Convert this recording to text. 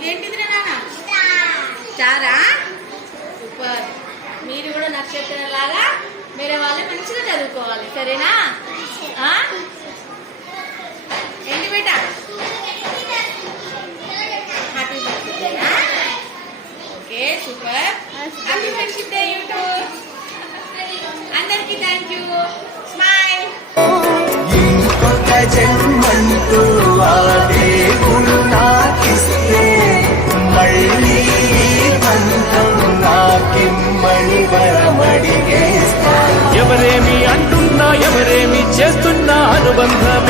ఇదేంటిదిరా నాన్న? స్టారా? సూపర్. మీరు కూడా నక్షత్రంలాగా వేరే వాళ్ళు మంచిగా చదువుకోవాలి, సరేనా? ఏంటి బేటా? హ్యాపీ బర్త్డేనా? Okay, super. Happy friendship day YouTube. అందరికీ థ్యాంక్ యూ. స్మైల్. ఇంకొక జన్మంటూ ఆ దేవుడు నాకిస్తే మళ్ళీ బంధం నాకిమ్మని వరమడిగేస్తా. ఎవరేమి అంటున్నా ఎవరేమి చేస్తున్నా అనుబంధం